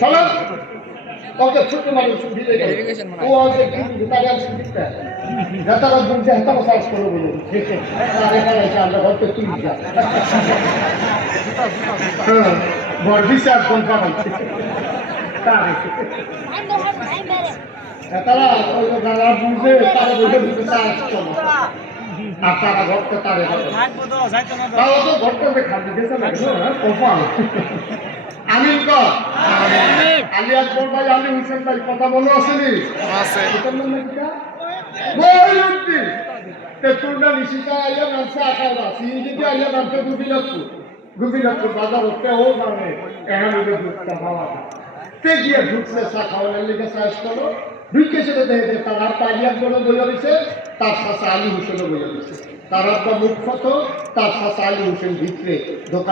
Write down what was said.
চলো। ওকে ছোট মানুষ ভিড়ে গেল। ও আছে কি? ভিতরে আছে দিতে যাতারা বুঝে হাতারা সার্চ করে বলো আরে আরে চাল ঘরতে তুই যা হ্যাঁ বড় বিচার কোন পাবো তারে তারা বুঝে তারা বুঝে বুঝে করো। আর তারা তারে তাও তো খাদ্য না হ্যাঁ কপাল। আমিন কর। আলী আকবর ভাই আলী হোসেন ভাই কথা বলো আসেনি? আছে। এটার নাম নাকি কা? মহিউদ্দিন তেতুলটা নিশিতা আইয়া নামছে আকাবা সিইজিতে আইয়া নামছে গুবিলাতপুর গুবিলাতপুর বাজার হচ্ছে ও এখানে যে পাওয়া তে গিয়ে ঢুকছে চা খাওয়ানোর লিগে চাষ করো ঢুকে সেটা দেখে তার আর বইয়া দিছে, তার সাথে আলী হোসেনও বলে দিছে। তার আব্বা মুখ্যত, তার সাথে আলী হোসেন ভিতরে, দোকান